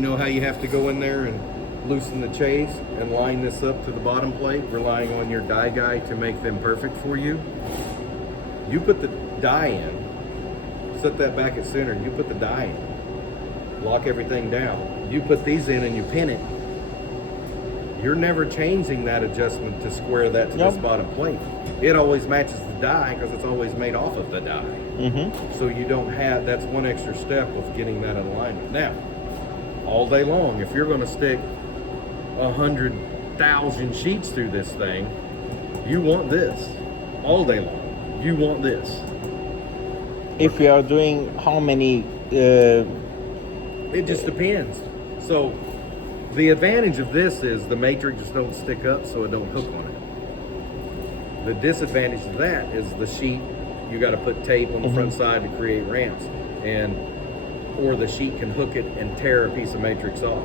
You know how you have to go in there and loosen the chase and line this up to the bottom plate, relying on your die guy to make them perfect for you? You put the die in, set that back at center, you put the die in, lock everything down. You put these in and you pin it. You're never changing that adjustment to square that to this bottom plate. It always matches the die because it's always made off of the die. So you don't have, that's one extra step of getting that in alignment. Now, all day long, if you're going to stick 100,000 sheets through this thing, you want this. All day long, you want this. If we are doing how many? It just depends. So the advantage of this is the matrix don't stick up, so it don't hook on it. The disadvantage of that is the sheet, you got to put tape on the front side to create ramps, or the sheet can hook it and tear a piece of matrix off.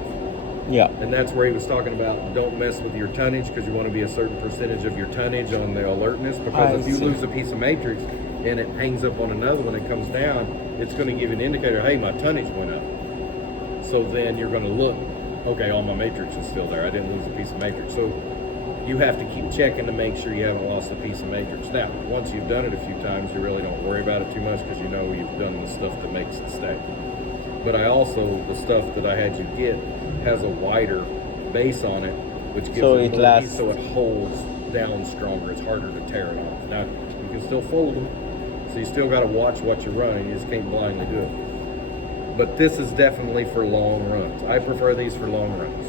Yeah. And that's where he was talking about don't mess with your tonnage, because you want to be a certain percentage of your tonnage on the alertness, because if you lose a piece of matrix and it hangs up on another one, it comes down, it's going to give an indicator, hey, my tonnage went up. So then you're going to look, okay, all my matrix is still there. I didn't lose a piece of matrix. So you have to keep checking to make sure you haven't lost a piece of matrix. Now, once you've done it a few times, you really don't worry about it too much because you know you've done the stuff that makes it stay. But I also, the stuff that I had you get has a wider base on it, which gives so it it more lasts. heat, so it holds down stronger. It's harder to tear it off. Now, you can still fold them, so you still got to watch what you're running. You just can't blindly do it. But this is definitely for long runs. I prefer these for long runs.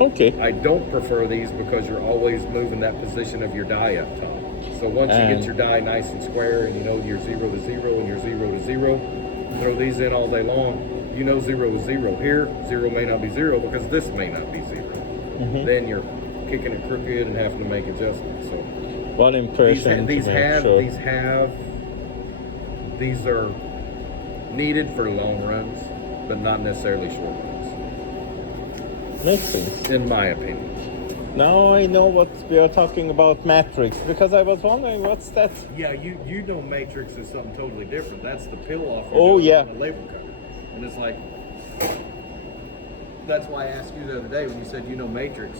Okay. I don't prefer these because you're always moving that position of your die up top. So once you get your die nice and square and you know you're 0 to 0 and you're 0 to 0, throw these in all day long, you know 0 is 0. Here, 0 may not be 0 because this may not be 0. Then you're kicking it crooked and having to make adjustments. So One impression these are needed for long runs, but not necessarily short runs. Makes sense. In my opinion. Now I know what we are talking about matrix, because I was wondering what's that. Yeah, you know matrix is something totally different. That's the pill off. Oh, yeah. On the label cover. And it's like, that's why I asked you the other day when you said you know matrix.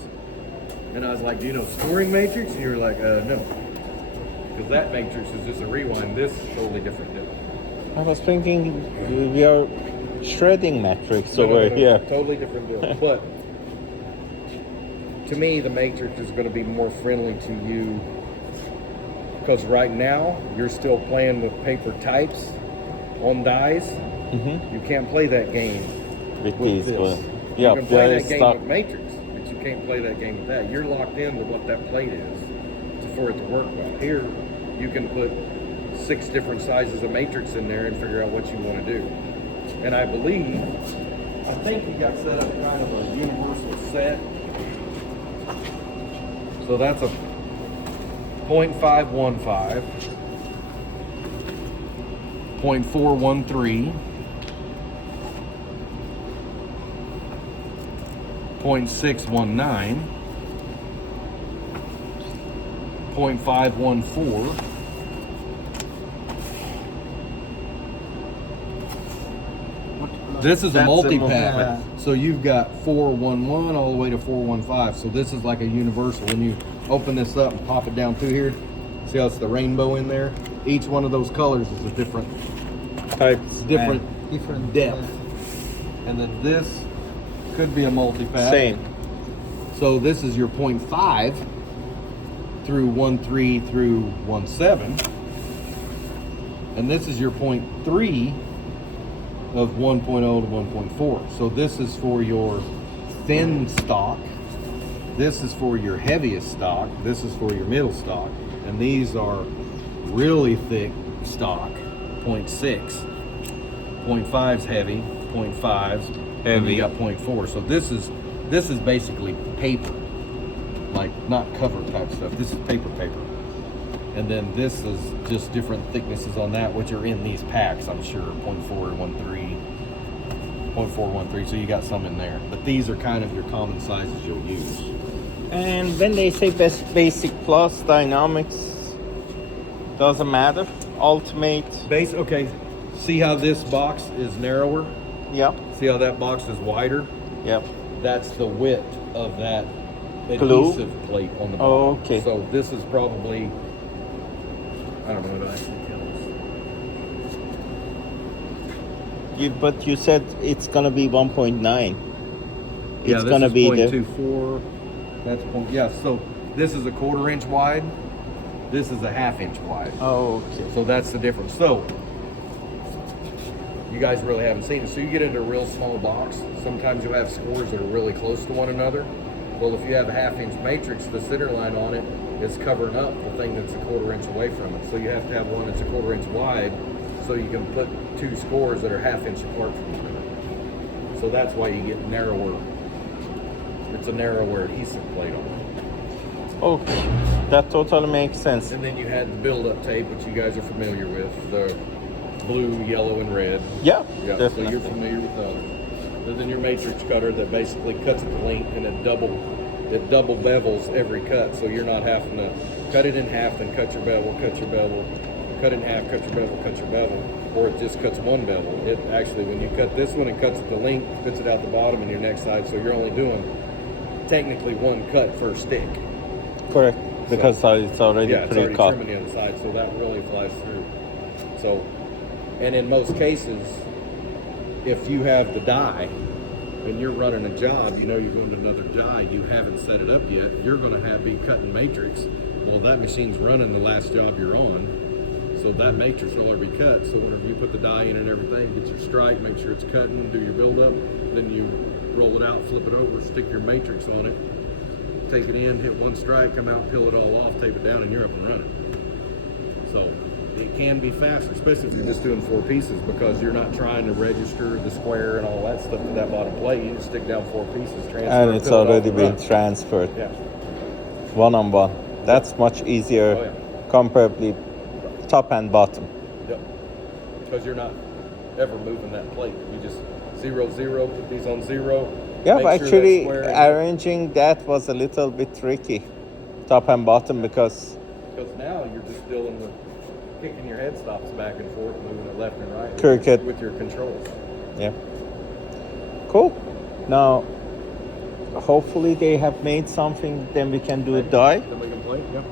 And I was like, do you know scoring matrix? And you were like, no. Because that matrix is just a rewind. This is totally different deal. I was thinking we are shredding matrix No, over here. Totally different deal. But to me, the matrix is going to be more friendly to you because right now you're still playing with paper types on dies. You can't play that game With with these, this. well, You yeah, can play very that game stuck. with matrix, but you can't play that game with that. You're locked into what that plate is for it to work well. Here, you can put 6 different sizes of matrix in there and figure out what you want to do. And I think you got set up kind of a universal set. So that's a 0.515, 0.413, 0.619, 0.514, this is a multi-pad, so you've got 411 all the way to 415. So this is like a universal. When you open this up and pop it down through here, see how it's the rainbow in there? Each one of those colors is a different different depth. And then this could be a multi-pad. Same. So this is your 0.5 through 13 through 17. And this is your 0.3 of 1.0 to 1.4. So this is for your thin stock. This is for your heaviest stock. This is for your middle stock. And these are really thick stock, 0.6. 0.5's heavy, 0.5's and you got 0.4. So this is basically paper, like not cover type stuff. This is paper. And then this is just different thicknesses on that, which are in these packs, I'm sure, 0.413, 0.413, so you got some in there. But these are kind of your common sizes you'll use. And when they say basic plus dynamics, doesn't matter. Ultimate. Okay, see how this box is narrower? Yeah. See how that box is wider? Yep. That's the width of that Glue? adhesive plate on the bottom. Oh, okay. So this is probably, I don't know what it actually counts. But you said it's gonna be 1.9. Yeah, It's this gonna is be 0.24. That's point. Yeah, so this is a 1/4 inch wide. This is a 1/2 inch wide. Oh, okay. So that's the difference. So you guys really haven't seen it. So you get into a real small box. Sometimes you'll have scores that are really close to one another. Well, if you have a 1/2 inch matrix, the center line on it is covering up the thing that's a 1/4 inch away from it. So you have to have one that's a 1/4 inch wide, so you can put two scores that are 1/2 inch apart from each other. So that's why you get narrower. It's a narrower adhesive plate on it. Okay, that totally makes sense. And then you had the build-up tape, which you guys are familiar with, the blue, yellow, and red. Yeah, Yeah, definitely. so you're familiar with those. And then your matrix cutter that basically cuts it to length, and it double bevels every cut, so you're not having to cut it in half, then cut your bevel, cut it in half, cut your bevel, or it just cuts one bevel. It actually, when you cut this one, it cuts it to length, spits it out the bottom and your next side, so you're only doing technically one cut per stick. Correct, because it's already Yeah, it's already pre-cut. trimming the other side, so that really flies through. So, and in most cases, if you have the die and you're running a job, you know you're going to another die, you haven't set it up yet, you're going to be cutting matrix. Well, that machine's running the last job you're on, so that matrix will already be cut. So whenever you put the die in and everything, get your strike, make sure it's cutting, do your build-up, then you roll it out, flip it over, stick your matrix on it, take it in, hit one strike, come out, peel it all off, tape it down, and you're up and running. So it can be faster, especially if you're just doing 4 pieces, because you're not trying to register the square and all that stuff to that bottom plate. You just stick down 4 pieces, transfer, And it's peel it off, already and been run. transferred Yeah. one-on-one. That's much easier, Oh, yeah. comparably top and bottom. Yep. Because you're not ever moving that plate. You just 0, 0, put these on 0. Yeah, make but sure actually that square arranging that was a little bit tricky, top and bottom, because Because now you're just dealing with kicking your head stops back and forth, moving it left and right Cricket. with your controls. yeah. Cool. Now, hopefully they have made something, then we can do a die. Then we can play. Yep.